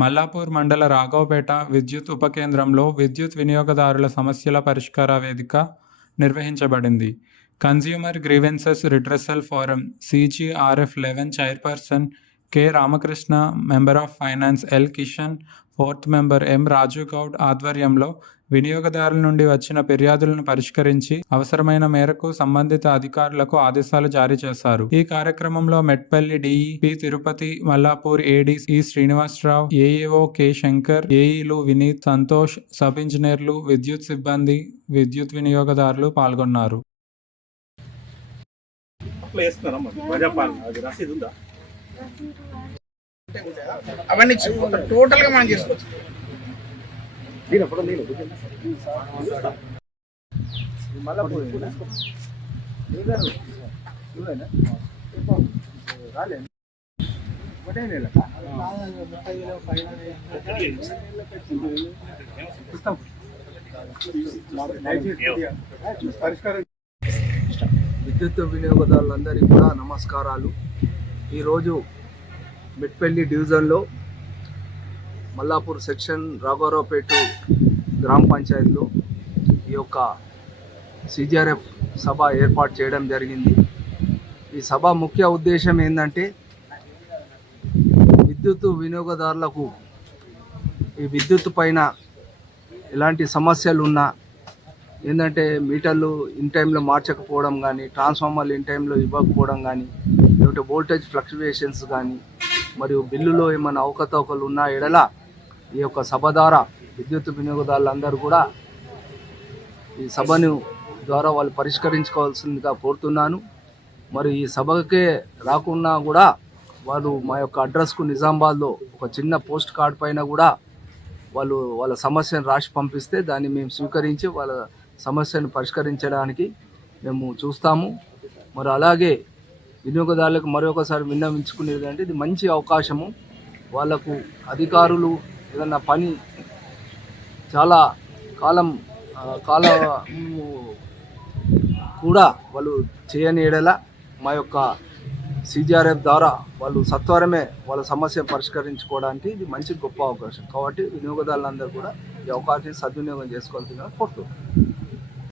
మల్లాపూర్ మండల రాఘవపేట విద్యుత్ ఉప కేంద్రంలో విద్యుత్ వినియోగదారుల సమస్యల పరిష్కార వేదిక నిర్వహించబడింది. Consumer grievances redressal forum CGRF 11 chairperson K Ramakrishna, member of finance L Kishan, fourth member M Raju Goud ఆధ్వర్యంలో వినియోగదారుల నుండి వచ్చిన ఫిర్యాదులను పరిష్కరించి అవసరమైన మేరకు సంబంధిత అధికారులకు ఆదేశాలు జారీ చేశారు. ఈ కార్యక్రమంలో Metpalli DE P Tirupati, Mallapur AD E Srinivasarao, AEO K Shankar, ఏఈలు వినీత్, సంతోష్, సబ్ ఇంజనీర్లు, విద్యుత్ సిబ్బంది, విద్యుత్ వినియోగదారులు పాల్గొన్నారు. అవన్నీ టోటల్గా మనం చేసుకోవచ్చు. విద్యుత్ వినియోగదారులందరికీ కూడా నమస్కారాలు. ఈరోజు మెట్పల్లి డివిజన్లో మల్లాపూర్ సెక్షన్ రాఘవరావుపేట గ్రామ పంచాయతీలో ఈ యొక్క CGRF సభ ఏర్పాటు చేయడం జరిగింది. ఈ సభ ముఖ్య ఉద్దేశం ఏంటంటే విద్యుత్ వినియోగదారులకు ఈ విద్యుత్ పైన ఎలాంటి సమస్యలు ఉన్నా, ఏంటంటే మీటర్లు ఇన్ టైంలో మార్చకపోవడం కానీ, ట్రాన్స్ఫార్మర్లు ఇన్ టైంలో ఇవ్వకపోవడం కానీ, లేకపోతే వోల్టేజ్ ఫ్లక్చువేషన్స్ కానీ, మరియు బిల్లులో ఏమైనా అవకతవకలు ఉన్న ఎడల ఈ యొక్క సభ ద్వారా విద్యుత్ వినియోగదారులందరూ కూడా ఈ సభను ద్వారా వాళ్ళు పరిష్కరించుకోవాల్సిందిగా కోరుతున్నాను. మరి ఈ సభకే రాకున్నా కూడా వాళ్ళు మా యొక్క అడ్రస్కు నిజామాబాద్లో ఒక చిన్న పోస్ట్ కార్డ్ పైన కూడా వాళ్ళు వాళ్ళ సమస్యను రాసి పంపిస్తే దాన్ని మేము స్వీకరించి వాళ్ళ సమస్యను పరిష్కరించడానికి మేము చూస్తాము. మరి అలాగే వినియోగదారులకు మరొకసారి విన్నవించుకునేది అంటే ఇది మంచి అవకాశము. వాళ్ళకు అధికారులు ఏదన్నా పని చాలా కాలం కూడా వాళ్ళు చేయని ఎడల మా యొక్క CGRF ద్వారా వాళ్ళు సత్వరమే వాళ్ళ సమస్య పరిష్కరించుకోవడానికి ఇది మంచి గొప్ప అవకాశం. కాబట్టి వినియోగదారులందరూ కూడా ఈ అవకాశాన్ని సద్వినియోగం చేసుకోవాల్సిందిగా కోరుతున్నాను.